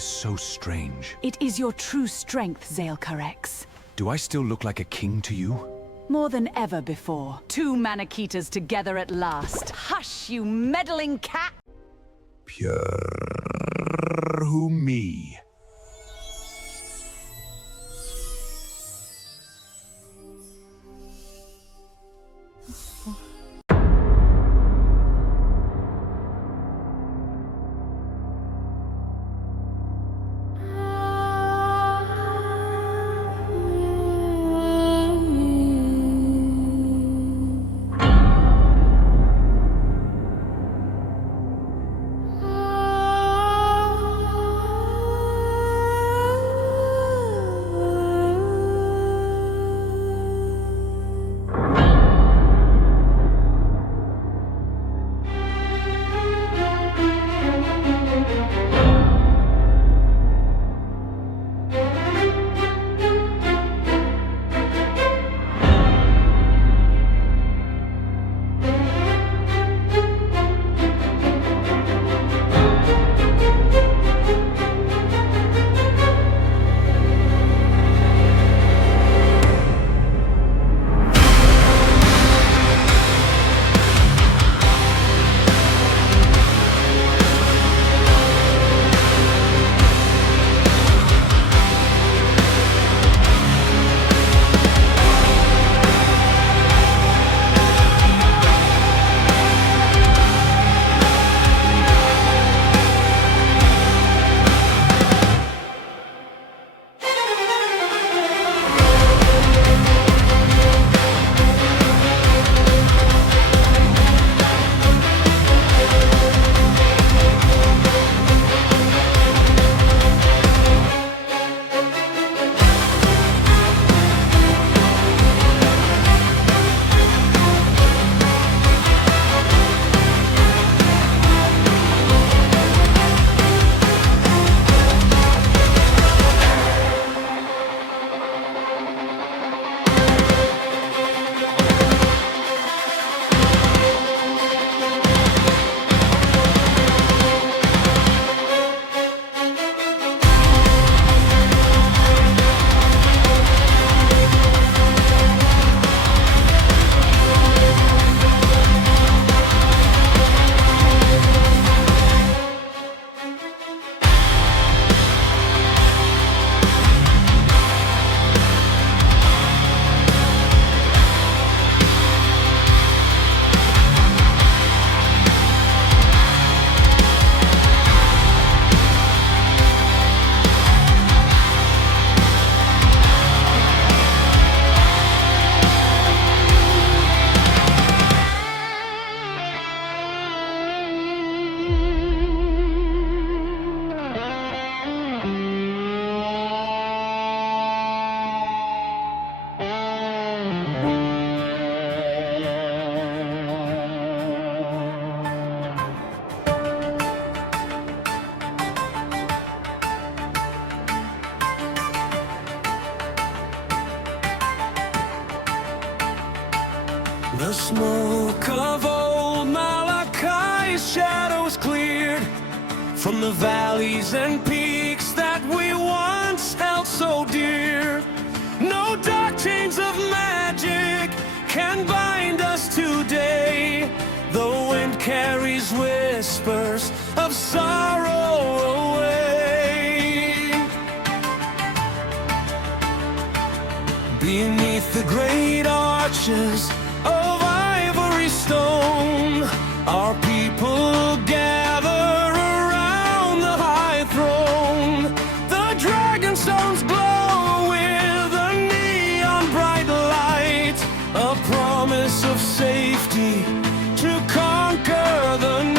is so strange. It is your true strength, Zalcarex. Do I still look like a king to you? More than ever before. Two Manikitas together at last. Hush, you meddling cat! Pure who me. The smoke of old Malachi's shadows cleared from the valleys and peaks that we once held so dear. No dark chains of magic can bind us today. The wind carries whispers of sorrow away. Beneath the great arches of ivory stone, our people gather around the high throne. The dragon stones glow with a neon bright light, a promise of safety to conquer the night.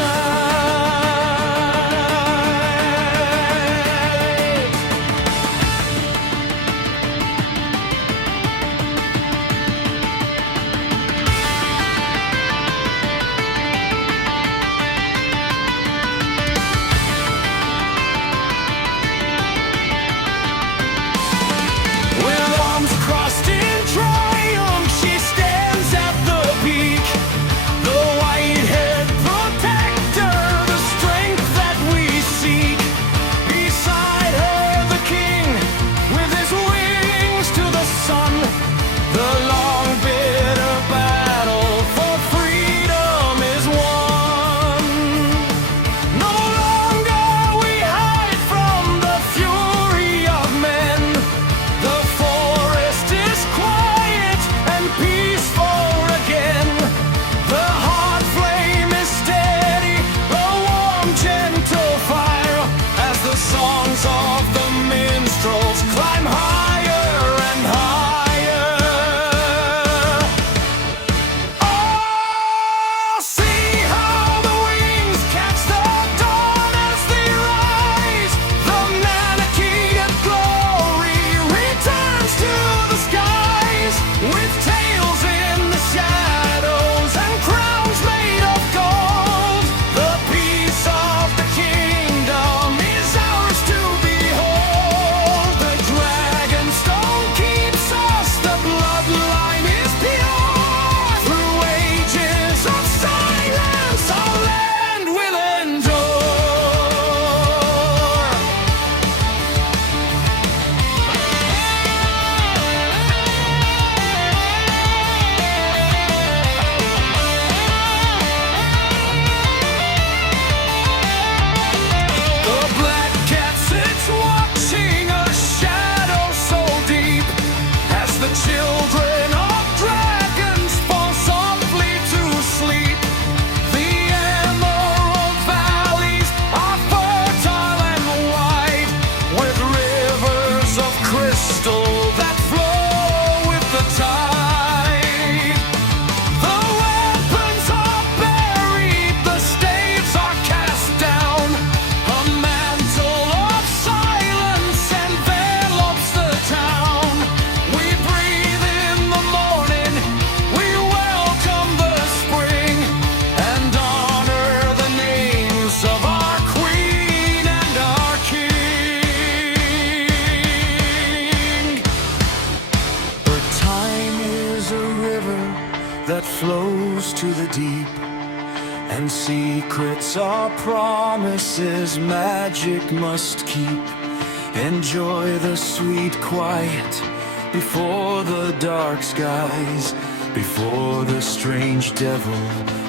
Promise our promises, magic must keep. Enjoy the sweet quiet before the dark skies, before the strange devil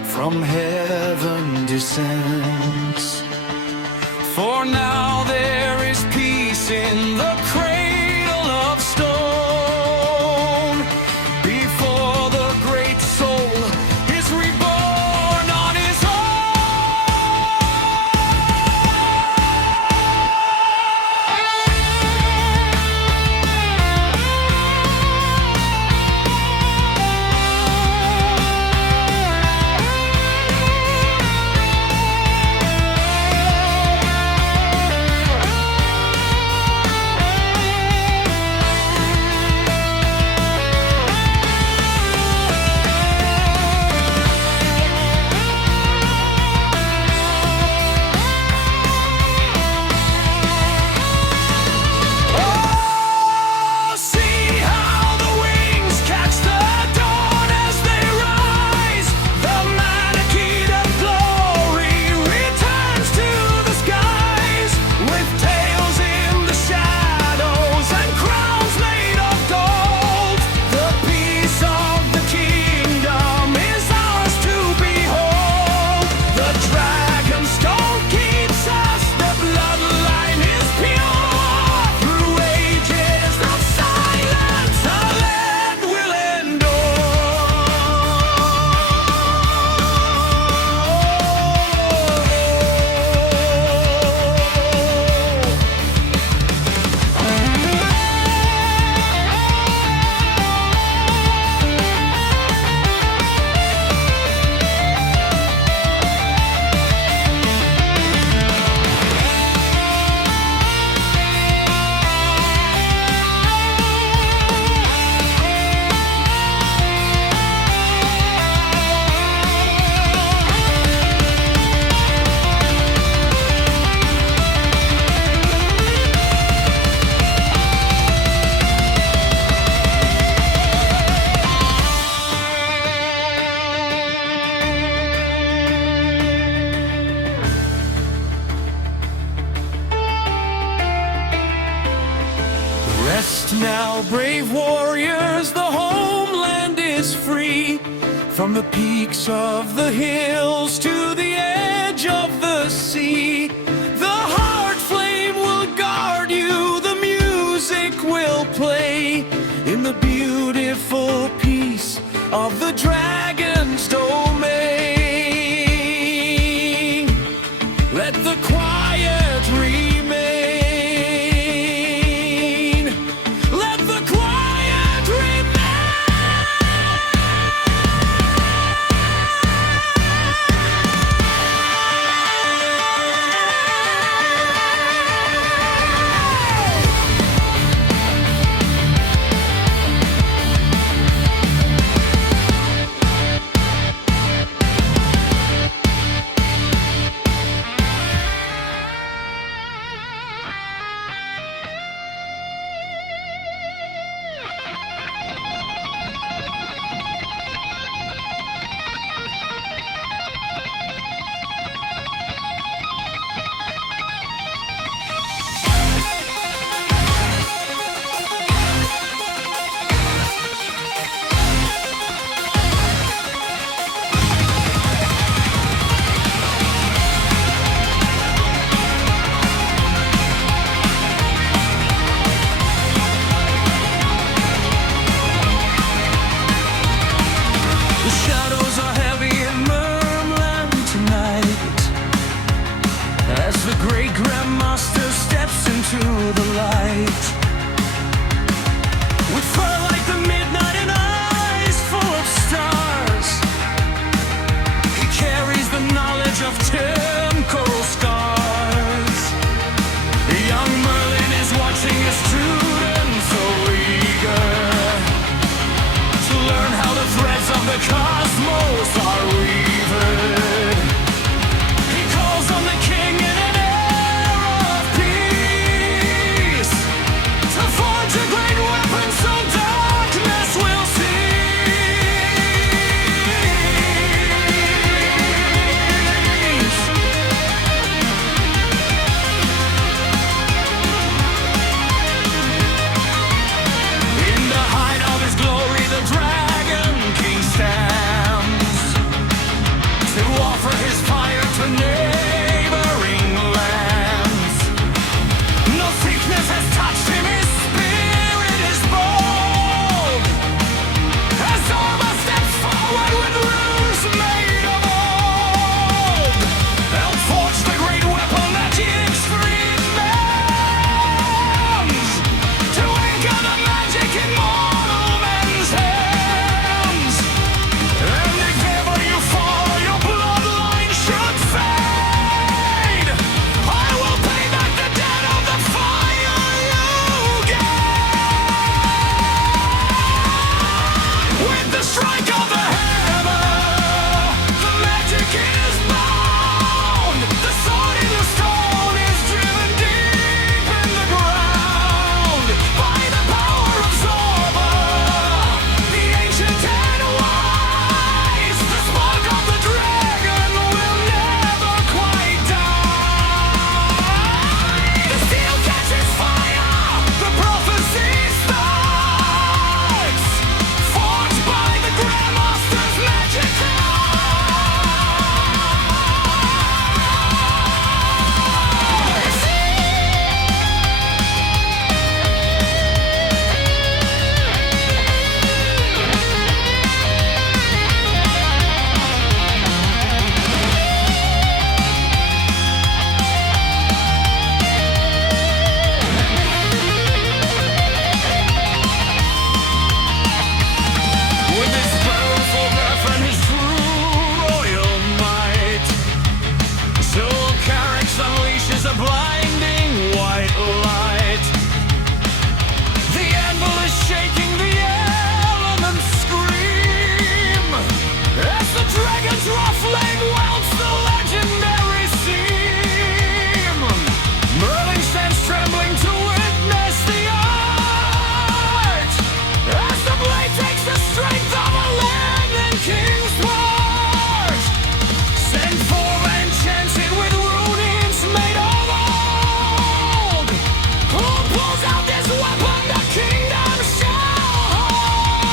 from heaven descends. For now there is peace in the cradle of stone, before the great soul is reborn on his Rest now, brave warriors, the homeland is free. From the peaks of the hills to the edge of the sea, the heart flame will guard you, the music will play in the beautiful peace of the dragon's domain. Let the quiet remain. Let the quiet to great weapons so dark. light. The anvil is shaking, the elements scream as the dragon's rough leg welds the legendary seam. Merlin stands trembling to witness the art as the blade takes the strength of a land and king's part. Send for enchanted with runings made of old. Who pulls out this weapon the kingdom shall hold?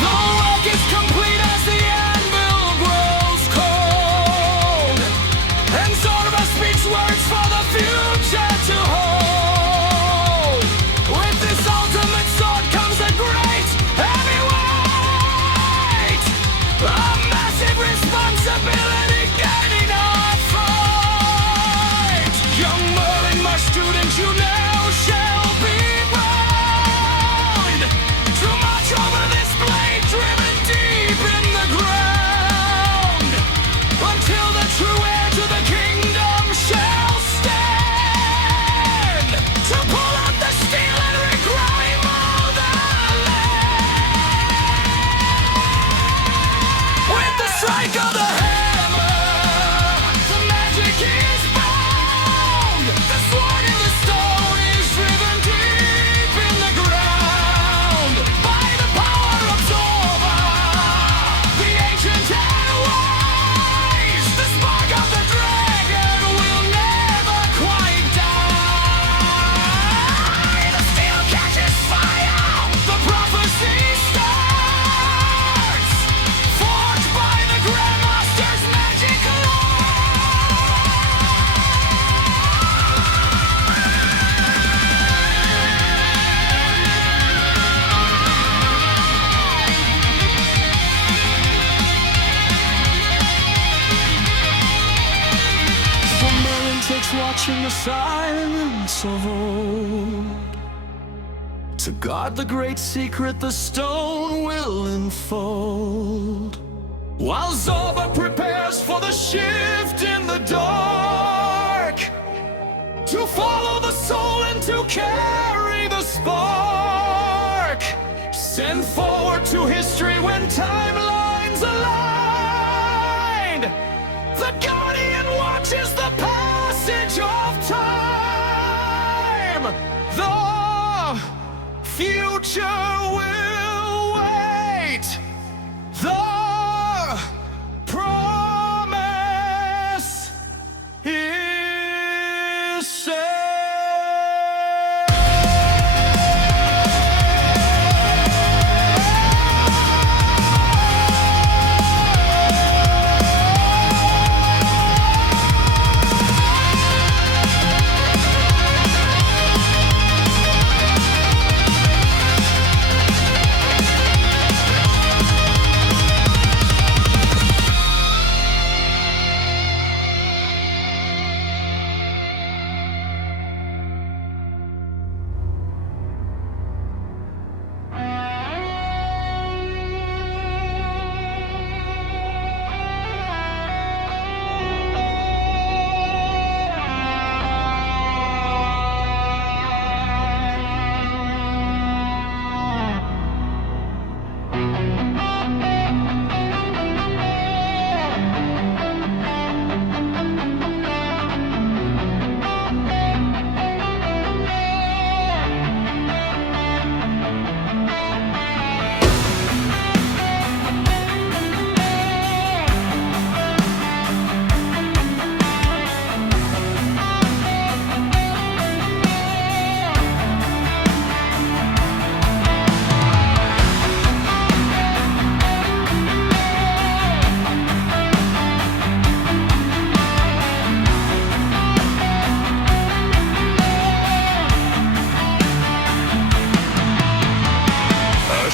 The work is complete as the anvil grows cold, and Zorba speaks words for the future to hold. With this ultimate sword comes a great heavy weight, a massive responsibility gaining our fight. Young Merlin, my student, you now shall be bound to march over this blade driven deep in the ground until the true heir to the kingdom shall stand to pull out the steel and reclaim all the land. With the strike of the hammer, the magic is bound. The sword in the stone is driven deep in the ground by the power of Zorba, the ancient and wise. The spark of the dragon will never quite die. The steel catches fire, the prophecy starts, forged by the Grandmaster's magic law. So Merlin takes watch in the silence of old. To guard the great secret the stone will unfold, while Zorba prepares for the shift in the dark, to follow the soul and to carry the spark. Send forward to history when timelines align. The Guardian watches the passage of time. The future will wait. The promise is safe.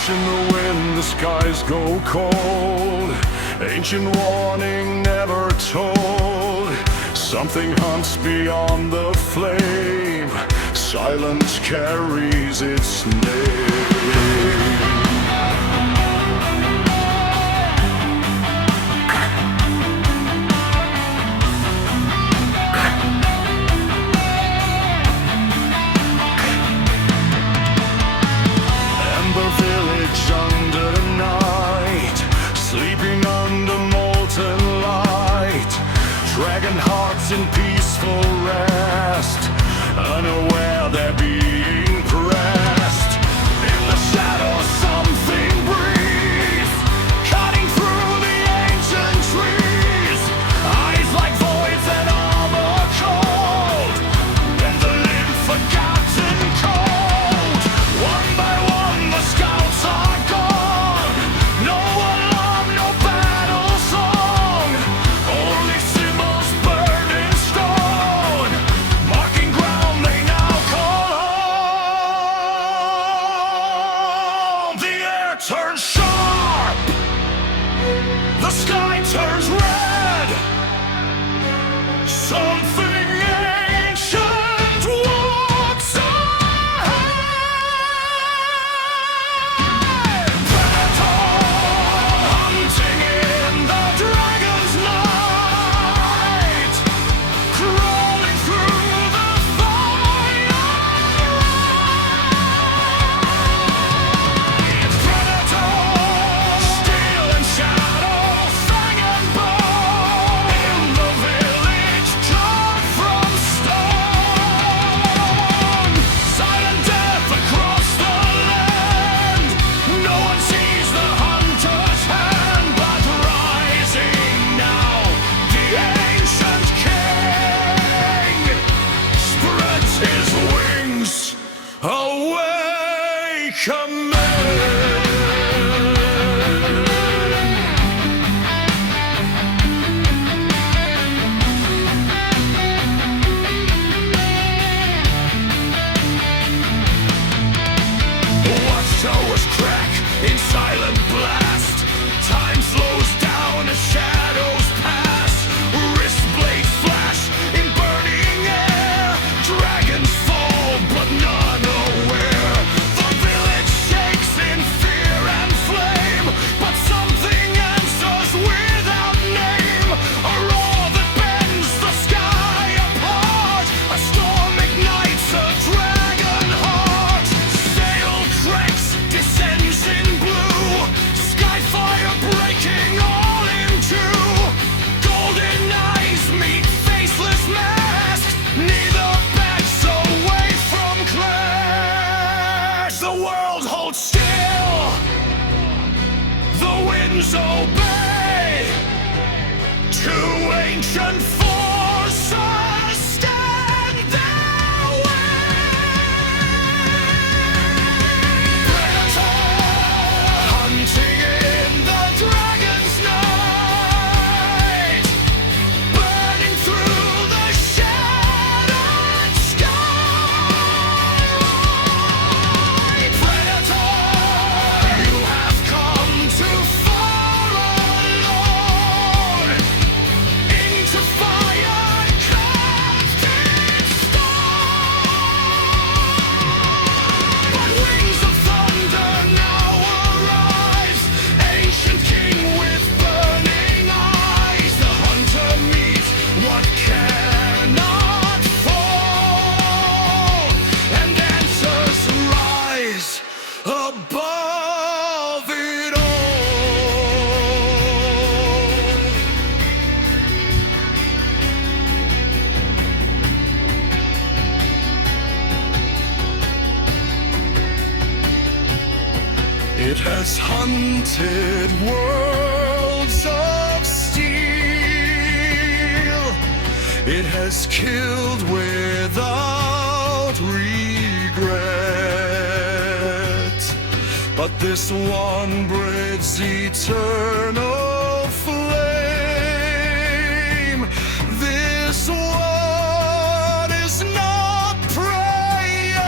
crash in the wind, the skies go cold. Ancient warning never told. Something hunts beyond the flame. Silence carries its name. Under night, sleeping under molten light, dragon hearts in peaceful rest, unaware they're being pressed. In the shadows something breathes, cutting through the ancient trees, eyes like voids and armor cold, and the limb forgotten cold. One by one the scouts are gone. No alarm, no battle song, only symbols burned in stone, marking ground they now call home. The air turns sharp, the sky turns red. Something ancient walks ahead. Predator hunting in the dragon's night, crawling through the fire. Predator, steel and shadow, fang and bone. In the village cut from stone, silent death across the land. No one sees the hunter's hand, but rising now, the ancient king spreads his wings, awake command. Watchtowers crack in silent blast. Time slows down as shadows pass. Wrist blades flash in burning air. Dragons fall, but none aware. The village shakes in fear and flame, but something answers without name. A roar that bends the sky apart. A storm ignites a dragon heart. Sail cracks, descends in blue. Skyfire breaking all in two. Golden eyes meet faceless masks. Neither backs away from clash. The world holds still, the winds obey. Two ancient forces stand their way. Predator hunting in the dragon's night, burning through the shattered sky. Predator, you have come too far alone, into fire cast in stone. But wings of thunder now arise, ancient king with burning eyes. The hunter meets what cannot fall, and answers rise above it all. It has hunted worlds of steel. It has killed without regret. But this one breathes eternal flame. This one is not prey yet.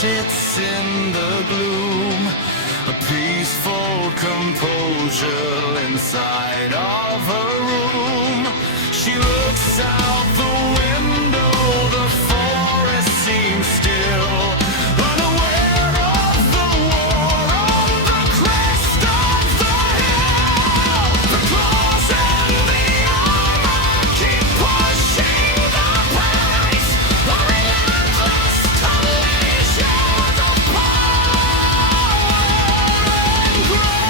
sits in the gloom, a peaceful composure inside of her room. She looks out the window, the forest seems still, unaware of the war on the crest of the hill. The claws and the armor keep pushing the pace, a relentless collision of power and grace.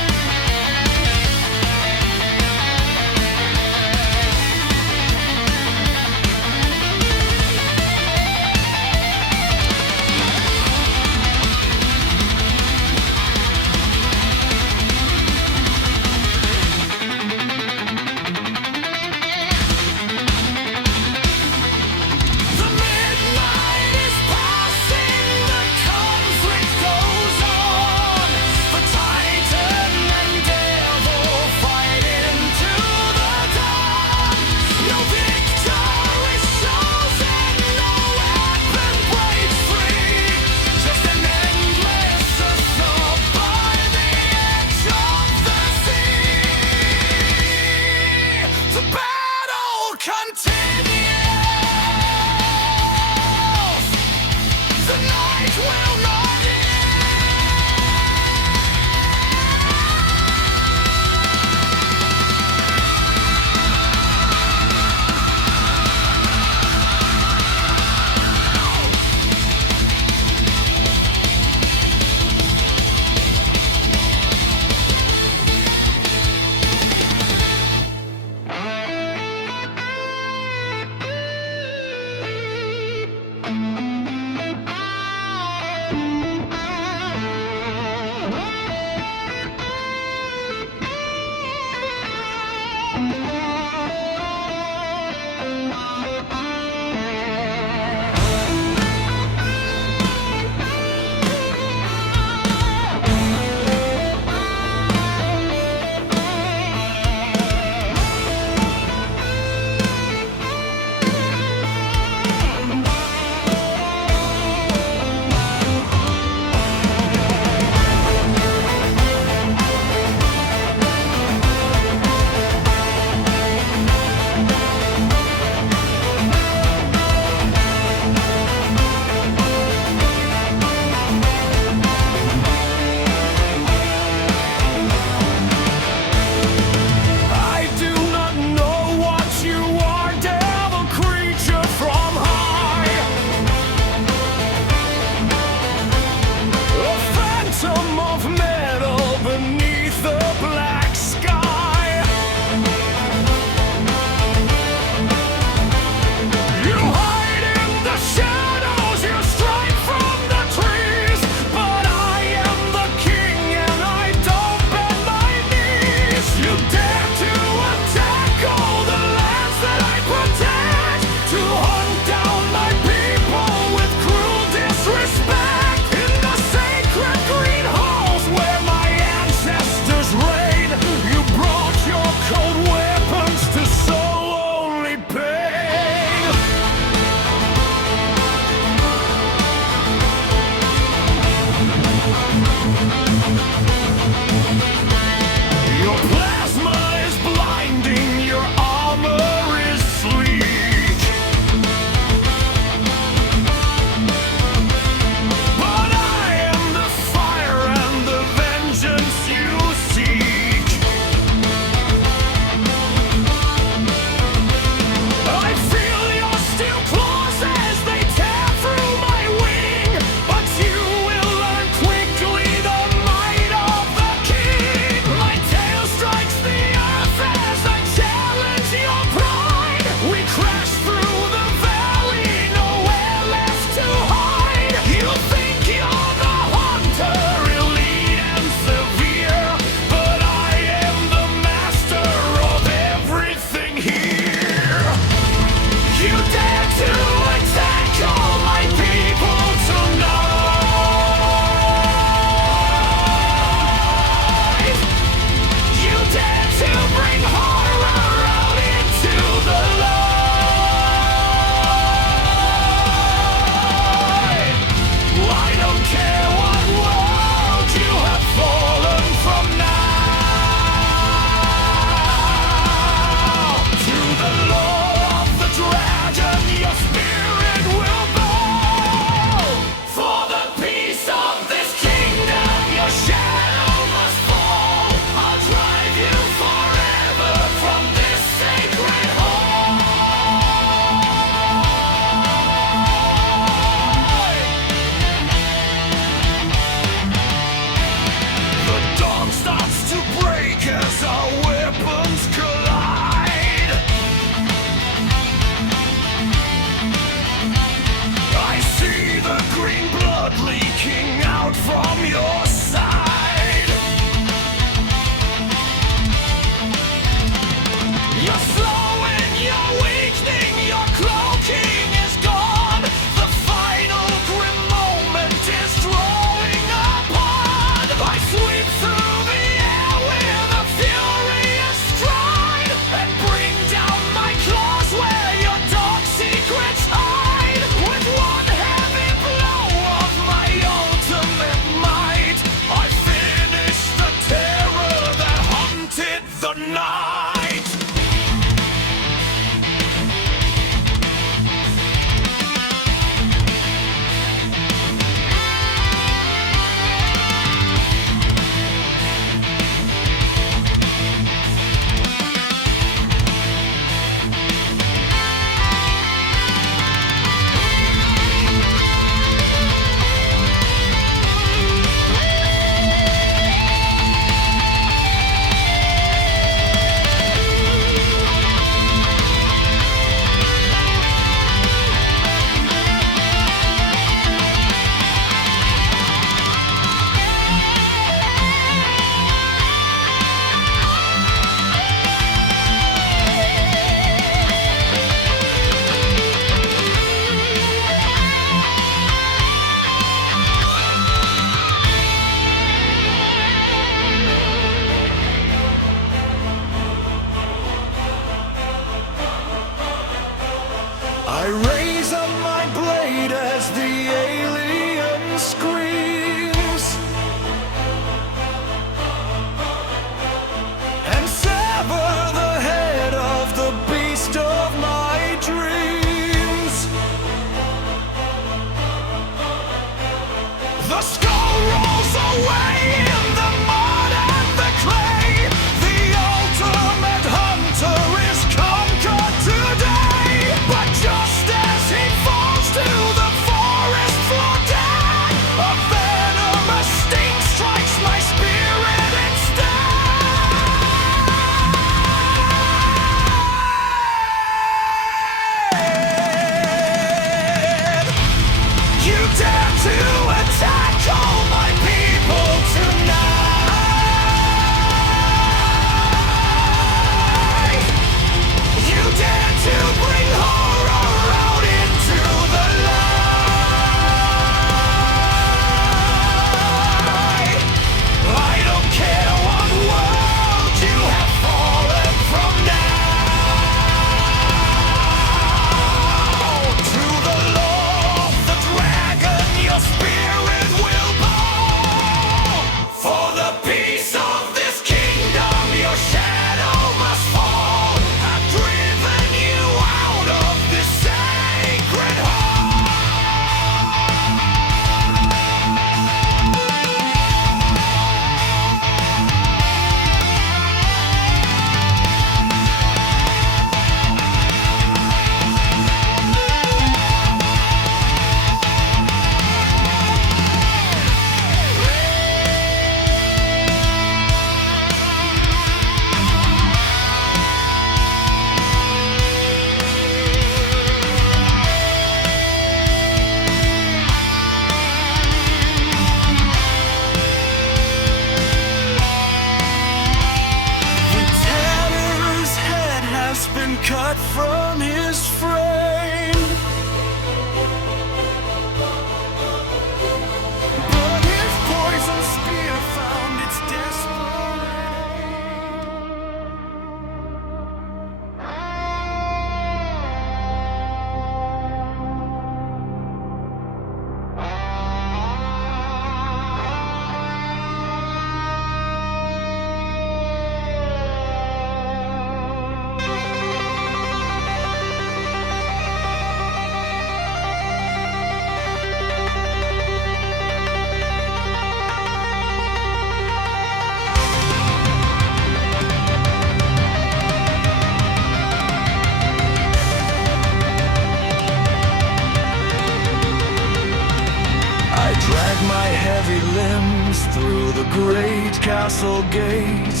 my heavy limbs through the great castle gate.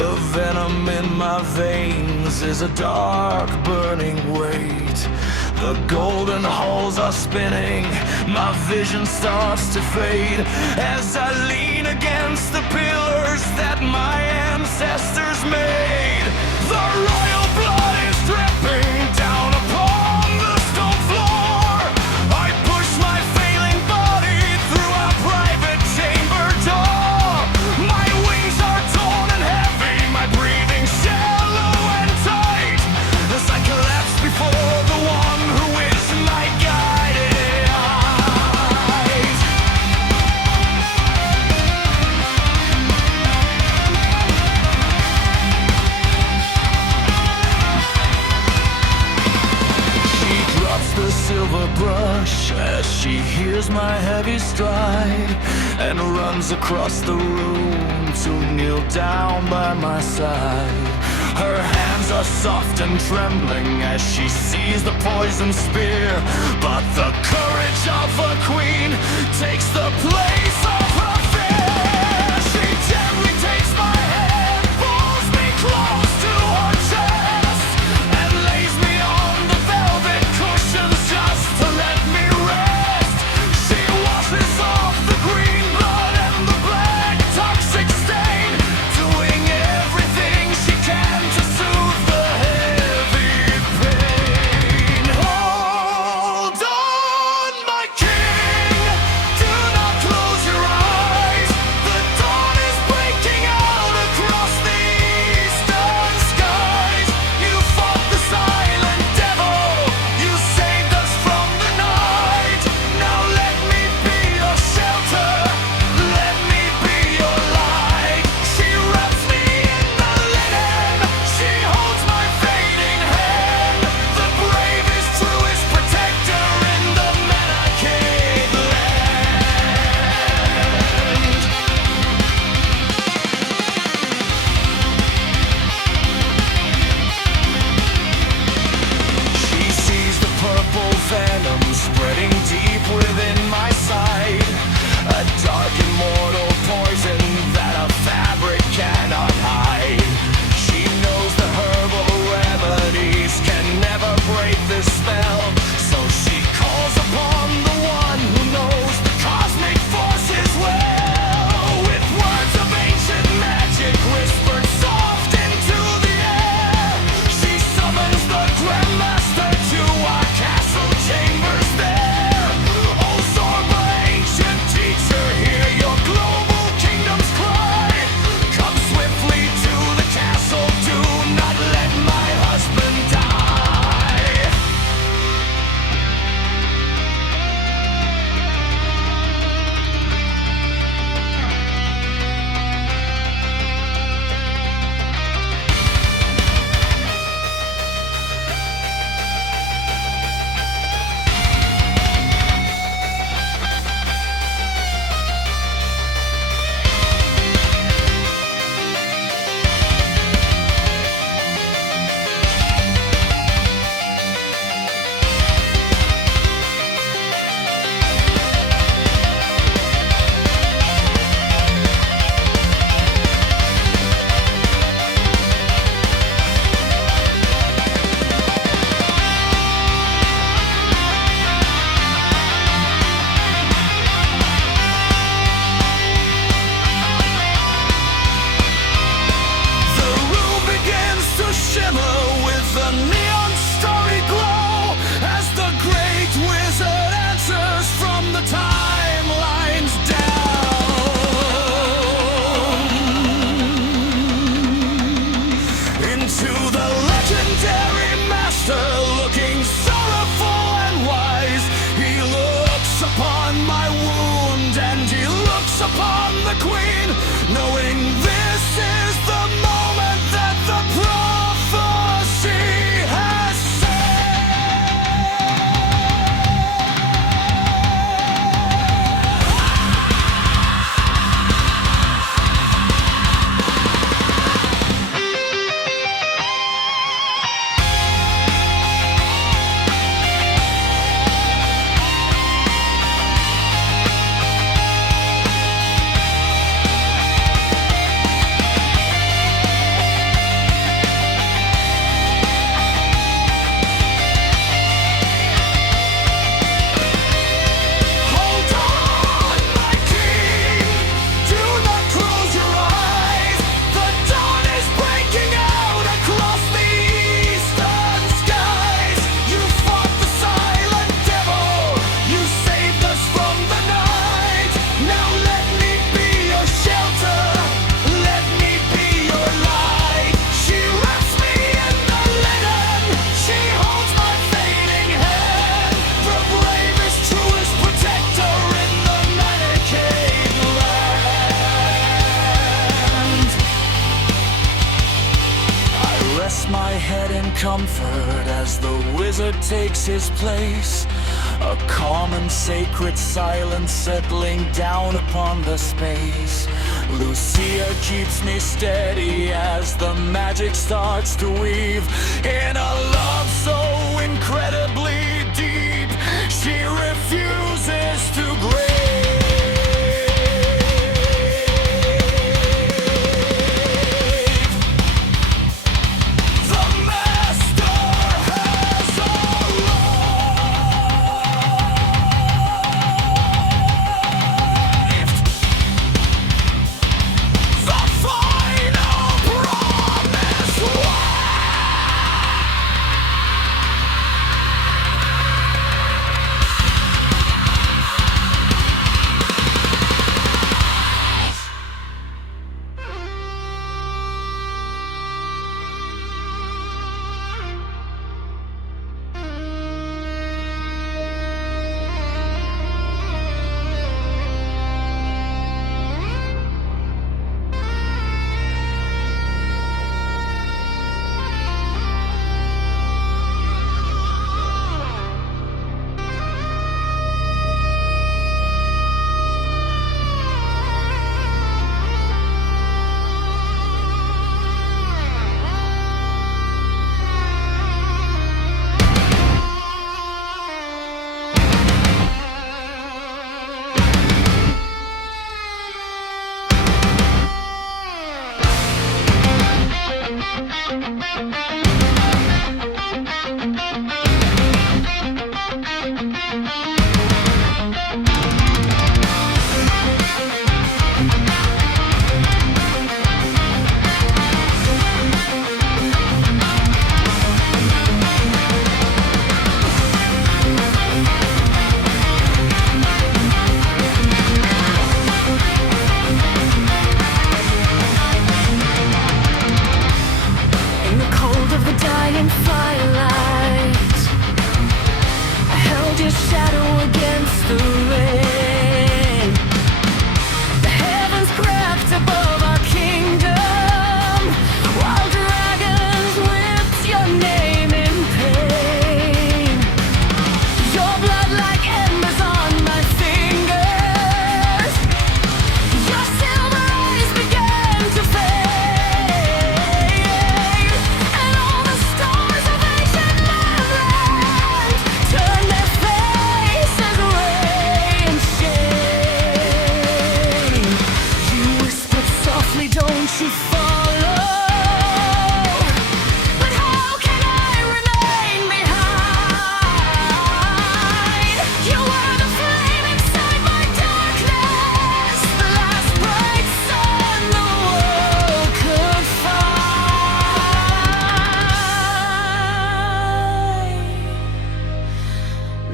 The venom in my veins is a dark burning weight. The golden halls are spinning, my vision starts to fade as I lean against the pillars that my ancestors made. The royal blood is dripping down upon the stone floor. I push my failing body through a private chamber door. My wings are torn and heavy, my breathing shallow and tight, as I collapse before the one who is my guiding eyes. She drops the silver brush as she hears my heavy stride and runs across the room to kneel down by my side. Her hands are soft and trembling as she sees the poison spear, but the courage of a queen takes the place of her fear. She gently takes my hand, pulls me close to her chest, and lays me on the velvet cushions just to let me rest. She washes off the green blood and the black toxic stain, doing everything she can to soothe the heavy pain. Hold on, my king, do not close your eyes. The dawn is breaking out across the eastern skies. You fought the silent devil, you saved us from the night. Now let me be your shelter, let me be your light. She wraps me in the linen, she holds my fading hand, the bravest, truest protector in the Manacade land. She sees the purple venom spreading deep within my side, a dark immortal poison that a fabric cannot hide. She knows the herbal remedies can never break this spell, so she calls upon the one who knows the cosmic forces well. With words of ancient magic whispered soft into the air, she summons the Grandmaster to our castle chambers there. Oh, Zorba, ancient teacher, hear your global kingdom's cry. Come swiftly to the castle, do not let my husband die. The room begins to shimmer with a neon starry glow as the great wizard answers from the timelines down into the legendary master, looking sorrowful and wise. He looks upon my wound and he looks upon the queen, knowing this is the moment that the prophecy has quiet and comfort as the wizard takes his place. A calm and sacred silence settling down upon the space. Lucia keeps me steady as the magic starts to weave in a love so incredibly deep, she refuses to grieve.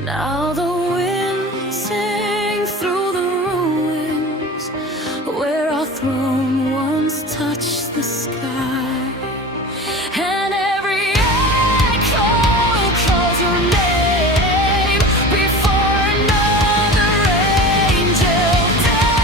Now the wind sings through the ruins where our throne once touched the sky, and every echo calls your name before another angel dies.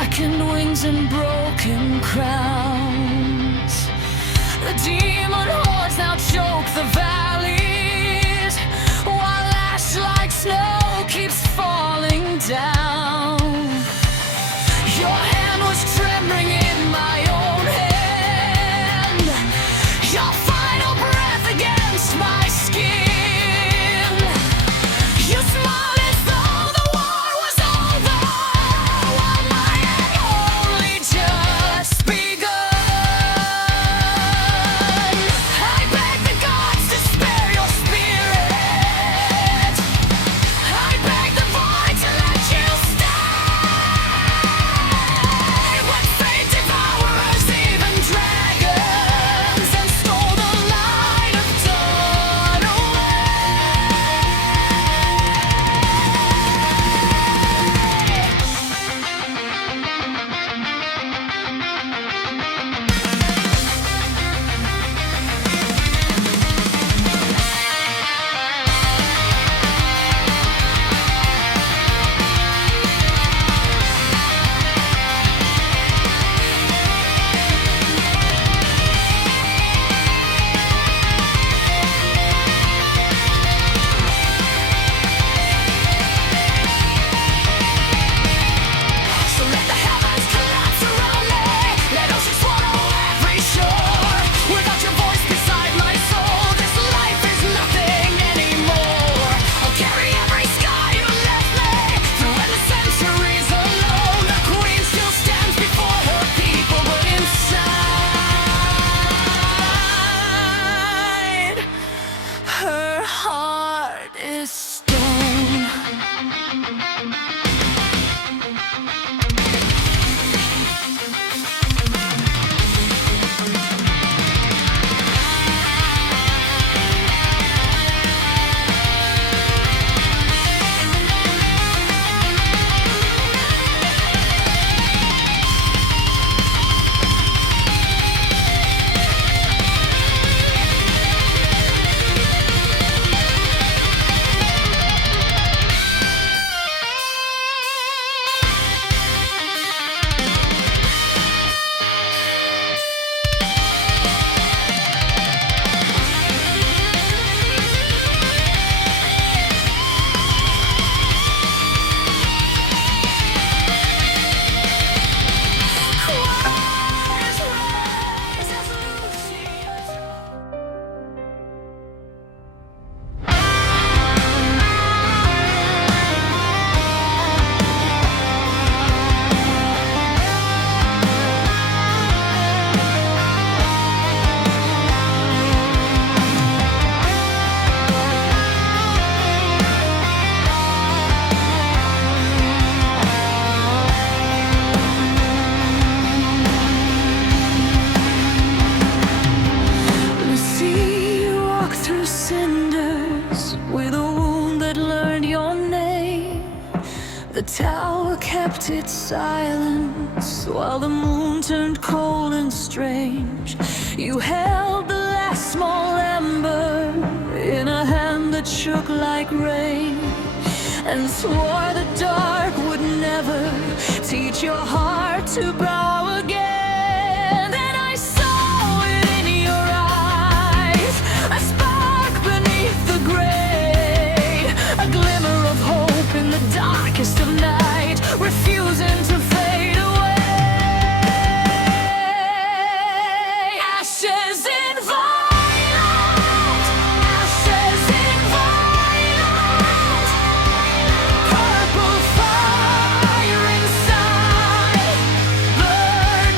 blackened wings and broken crowns. The demon hordes now choke the valleys, while ash like snow keeps falling down. Your hand was trembling in my own hand, your final breath against my skin. You smiled as though the war was over, while my had only just begun. I beg the gods to spare your spirit, I beg the void to let you stay. When fate devours even dragons and stole the light of dawn away. So let the heavens collapse around me, let oceans swallow every shore. Without your voice beside my soul, this life is nothing anymore. I'll carry every scar you left me through endless centuries alone. The queen still stands before her people, but inside her heart is stone. See you walk through cinders with a wound that learned your name. The tower kept its silence while the moon turned cold and strange. You held the last small ember in a hand that shook like rain, and swore the dark would never teach your heart to bow again. Then I saw it in your eyes, a spark beneath the gray, a glimmer of hope in the darkest of night, refusing to fade away. Ashes in violet, ashes in violet, purple fire inside, burn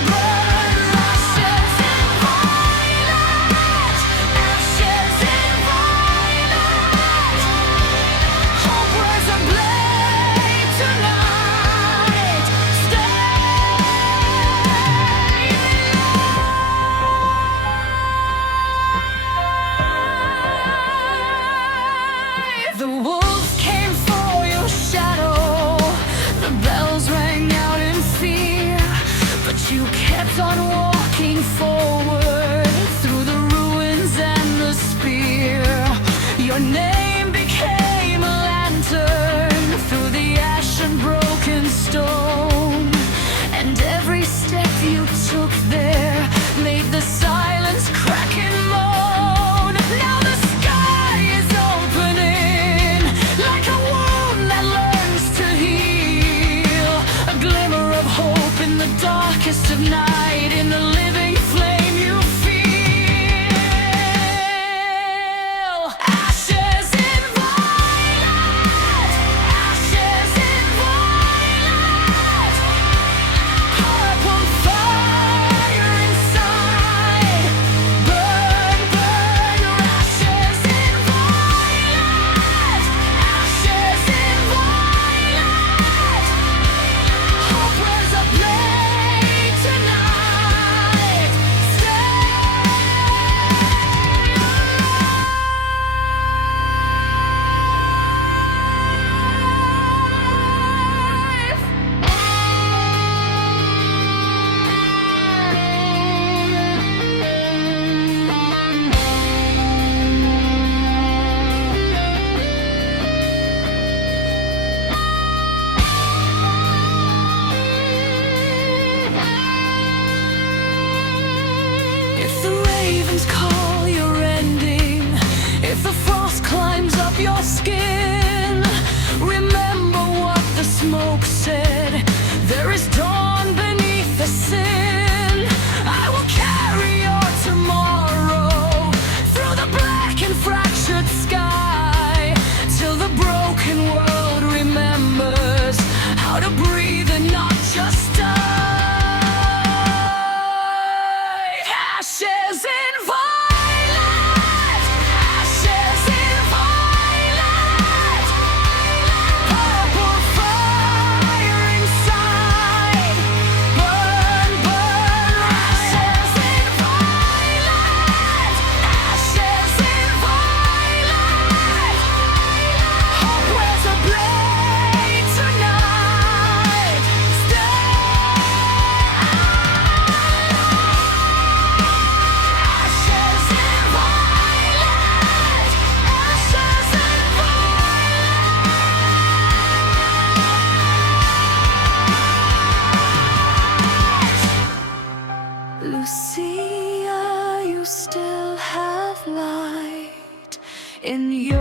in your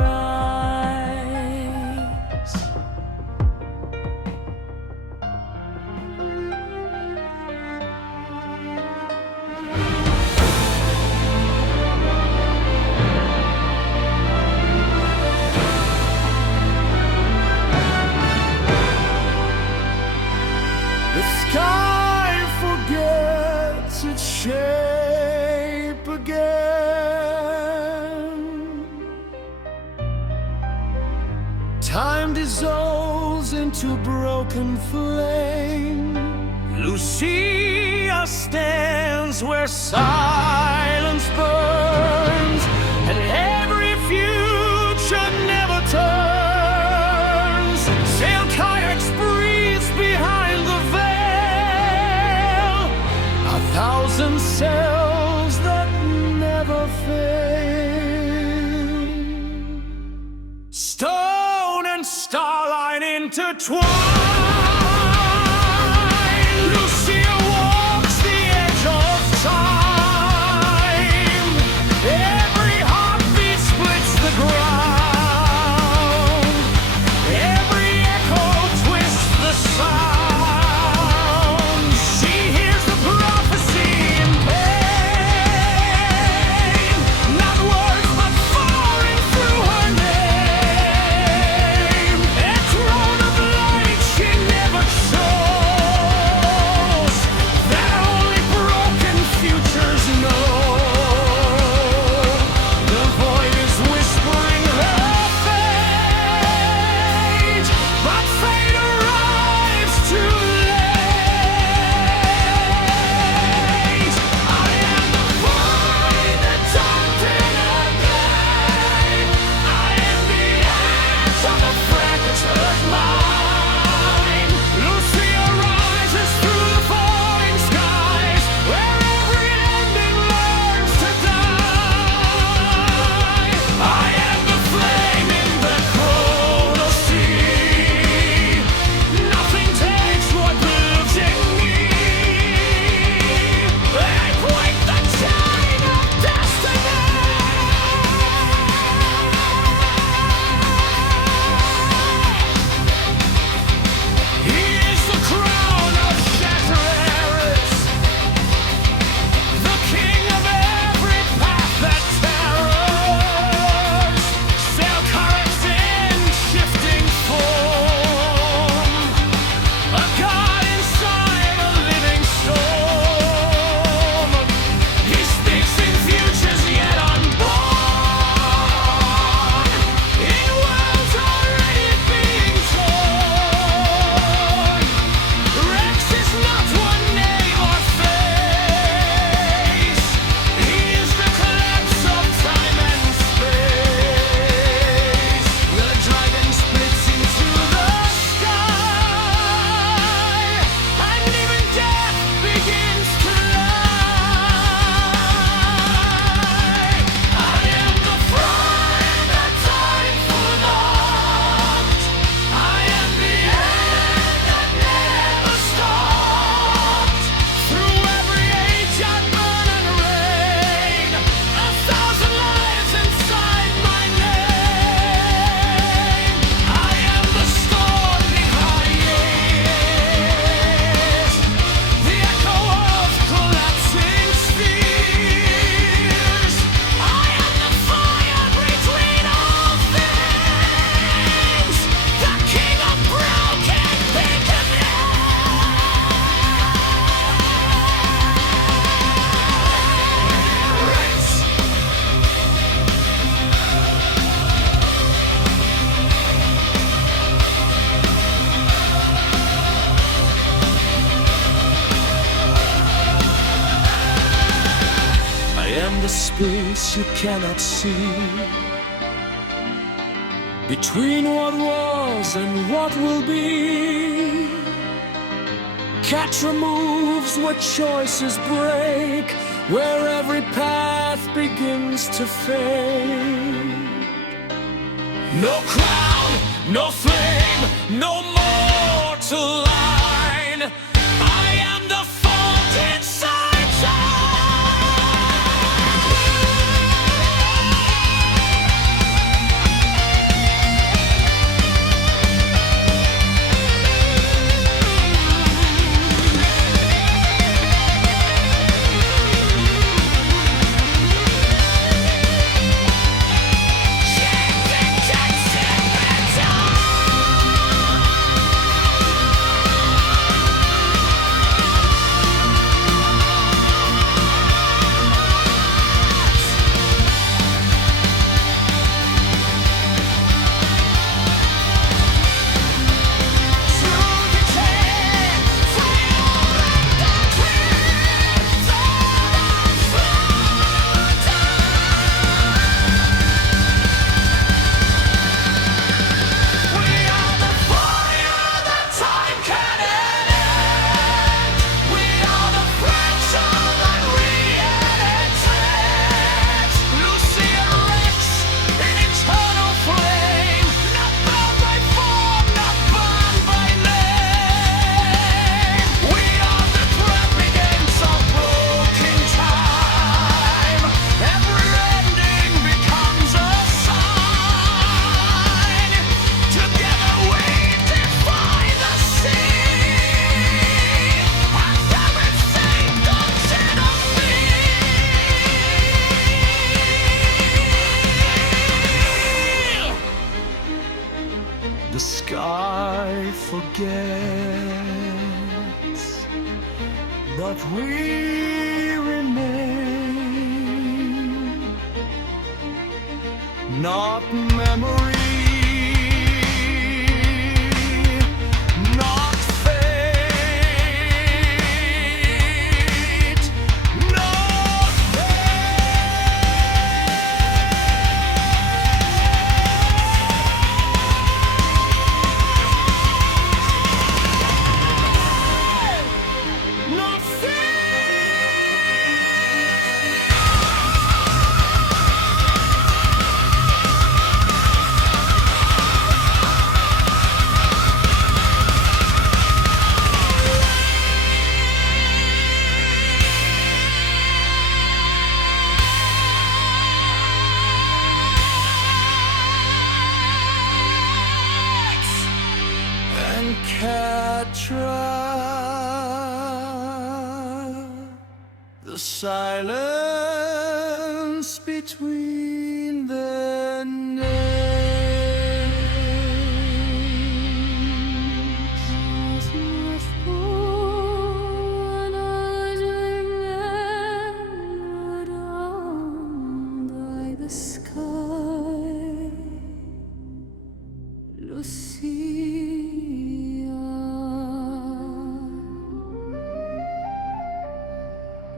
eyes. The sky forgets its shape again. Time dissolves into broken flame. Lucia stands where silence burns, and every future never turns. Sail kayaks breathes behind the veil, a thousand cells that never fail. Stone and starlight intertwine. Lucia walks the edge of time. Every heartbeat splits the ground. Every echo twists the sound. She hears the prophecy in pain. Not words, but falling through her name. A throne of light she never shows, that only broken futures know. The void is whispering her fate, but fate arrives too late. I am the void that jumped in again. I am the edge of the fractured line. Lucia rises through the falling skies, where every ending learns to die. I am the flame in the chrono sea. Nothing takes what lives in me. I break the chain of destiny. He is the crown of shatterers, the king of every path that terrors. Sail currents in shifting form, a god inside a living storm. He speaks in futures yet unborn, in worlds already being torn. Rex is not one name or face. He is the collapse of time and space. The dragon splits into the sky, and even death begins to lie. I am the friend that time forgot. I am the end that never stopped. Through every age I burn and reign, 1,000 lives inside my name. I am the storm behind years, the echo of collapsing spheres. I am the fire between all things, the king of broken beginnings. I am the space you cannot see, between what was and what will be. Catch removes where choices break, where every path begins to fade. No crown, no flame, no mortal line. I am the fault inside time. forgets, but we remain, not memory, not fate, not not and Catra, the silence between their names. As much born as remembered on by the sky, Lucia.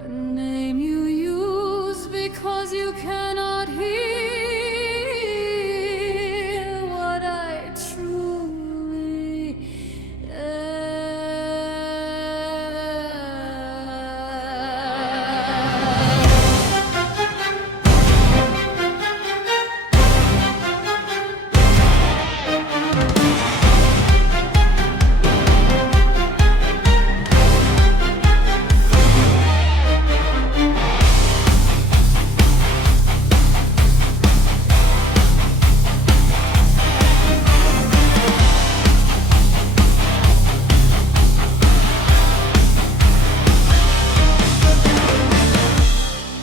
A name you use because you cannot hear what I truly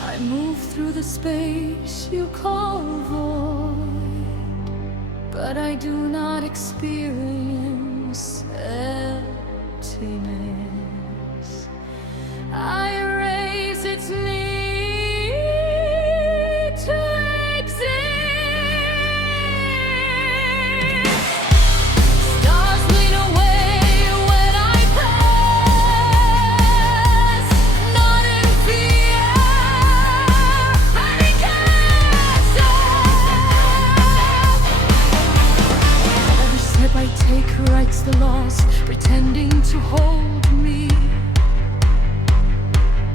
I move through the space you call void, but I do not experience emptiness. I erase its need to exist. Stars lean away when I pass, not in fear, but in castle. Every step I take writes the loss, pretending to hold me.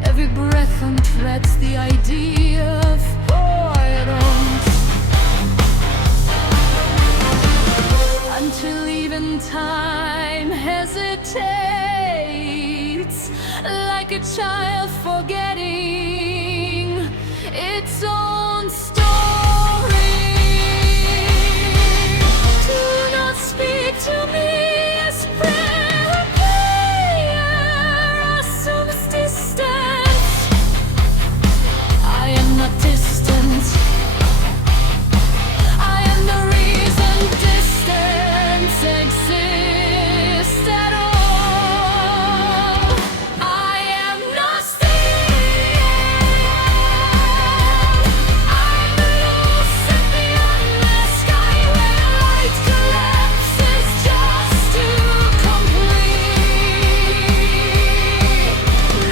Every breath untreads the idea of avoidance, until even time hesitates, like a child forgetting its own story. Do not speak to me as prayer, assumes distance. I am not distant. I am the reason distance exists at all. I am not I'm lost at the endless sky where light collapses just to complete.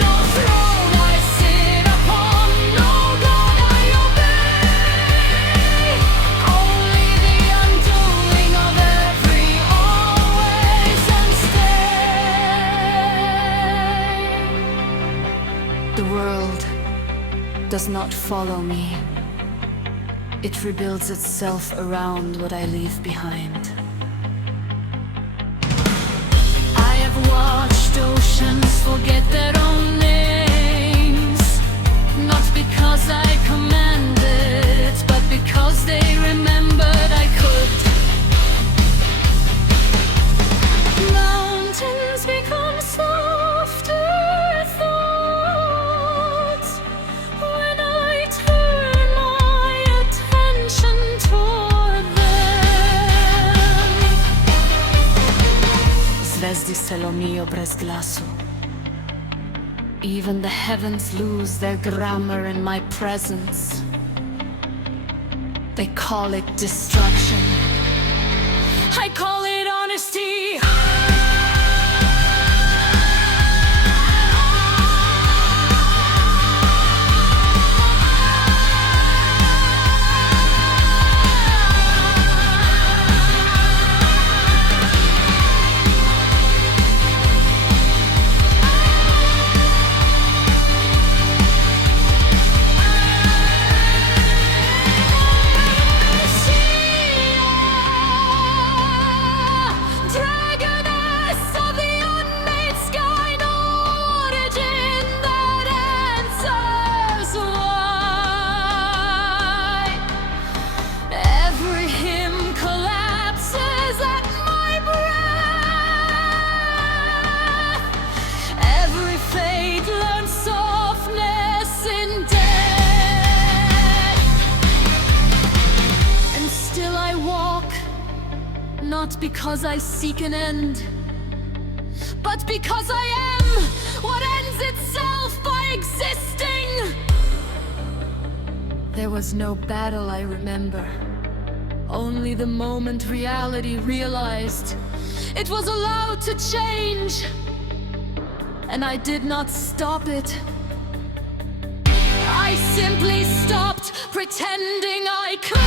No throne I sit upon, no God I obey. Only the undoing of every always and stay. The world does not follow me. It rebuilds itself around what I leave behind. I have watched oceans forget their own names, not because I commanded, but because they remembered I could. Mountains become softer thoughts when I turn my attention toward them. se lo mio brezglasu. Even the heavens lose their grammar in my presence. They call it destruction. I call it honesty. Not because I seek an end, but because I am what ends itself by existing. There was no battle I remember, only the moment reality realized it was allowed to change, and I did not stop it. I simply stopped pretending I could.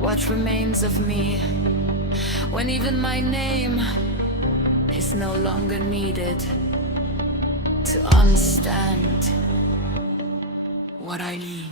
What remains of me when even my name is no longer needed to understand what I need?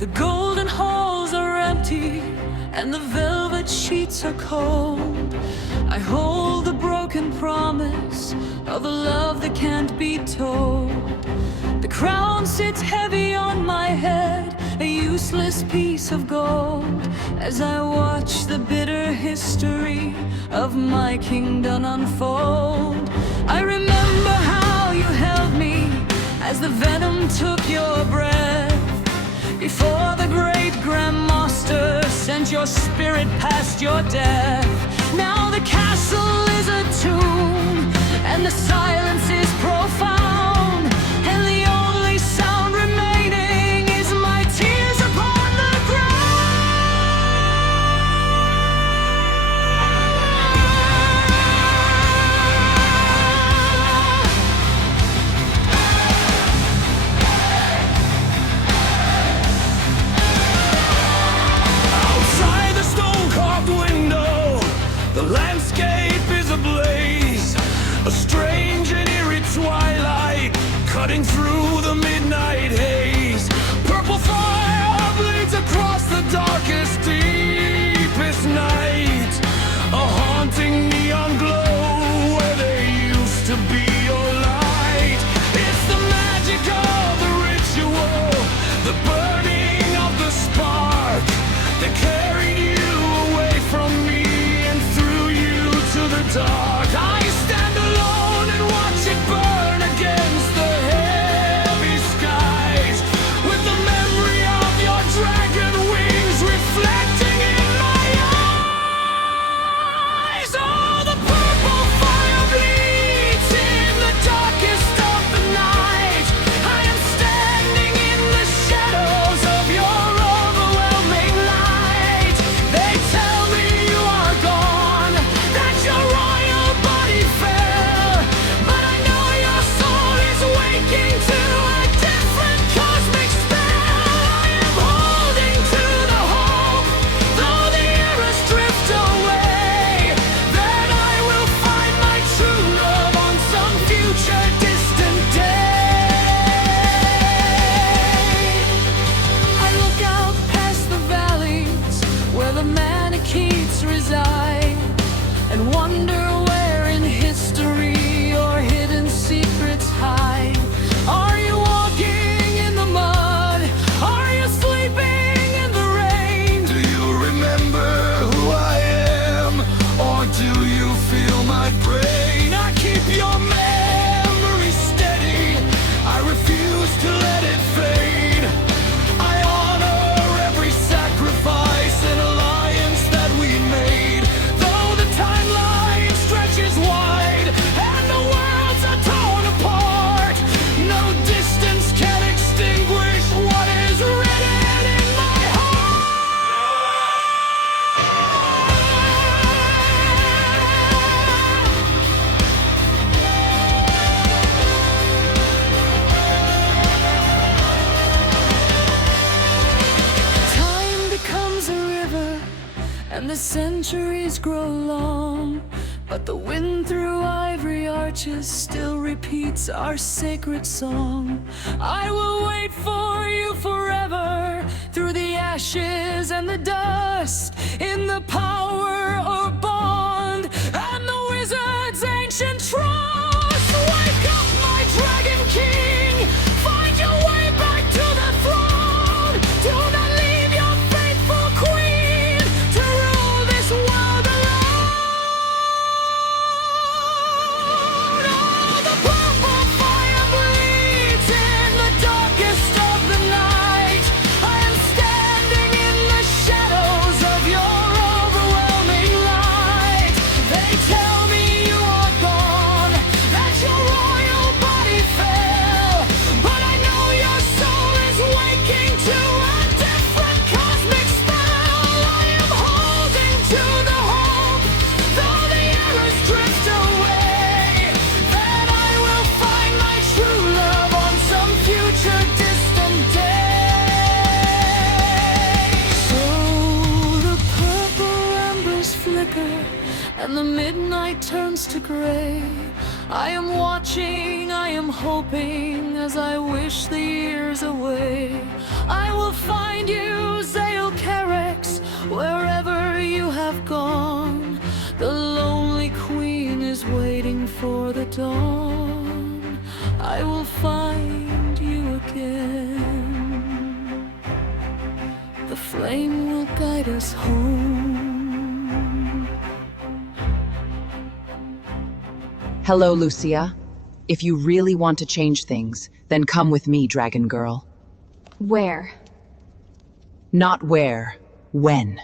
The golden halls are empty and the velvet sheets are cold. I hold the broken promise of a love that can't be told. The crown sits heavy on my head, a useless piece of gold, as I watch the bitter history of my kingdom unfold. I remember how you held me as the venom took your breath, before the great Grandmaster sent your spirit past your death. Now the castle is a tomb, and the silence is profound, and the only sound remaining is my tears upon the The landscape is ablaze, a strange and eerie twilight. darkest, deepest night. A haunting neon glow where there used to be your light. It's the magic of the ritual, the burning of the spark that carried you away from me and threw you to the dark. I stand alone and watch it burn against the heavy skies, with the memory of your dragon wings reflecting in my eyes. Oh, the purple fire bleeds in the darkest of the night. I am standing in the shadows of your overwhelming light. They tell me you are gone, that your royal body fell, but I know your soul is waking to a different cosmic spell. I am holding to the hope, though the eras drift away, that I will find my true love on some future distant day. I look out past the valleys where the Manichees reside, and wonder where in history your hidden secrets hide. Are you walking in the mud? Are you sleeping in the rain? Do you remember who I am? Or do you feel my brain? I keep your memory steady, I refuse to let it fade. I honor every sacrifice and alliance that we made, though the timeline stretches wide and the worlds are torn apart. No distance can extinguish what is written in my heart. Time becomes a river, and the centuries grow long, but the wind through ivory arches still repeats our sacred song. I will wait for you forever, through the ashes and the dust, in the power or bond, and the wizard's ancient trust. Wake up, my dragon king, find your way back to the throne. Do not leave your faithful queen to rule this world alone. Oh, the purple fire bleeds in the darkest of the night. I am standing in the shadows of your overwhelming light. They tell me you are gone, that your royal body fell, but I know your soul is waking to a different cosmic spell. I am holding to the hope, though the eras drift away, that I will find my true love on some future distant day. So the purple embers flicker, and the midnight turns to gray. I am watching, I am hoping, as I wish the years away. I will find you, Zael Carex, wherever you have gone. The lonely queen is waiting for the dawn. I will find you again. The flame will guide us home. Hello, Lucia. If you really want to change things, then come with me, Dragon Girl. Where? Not where, when.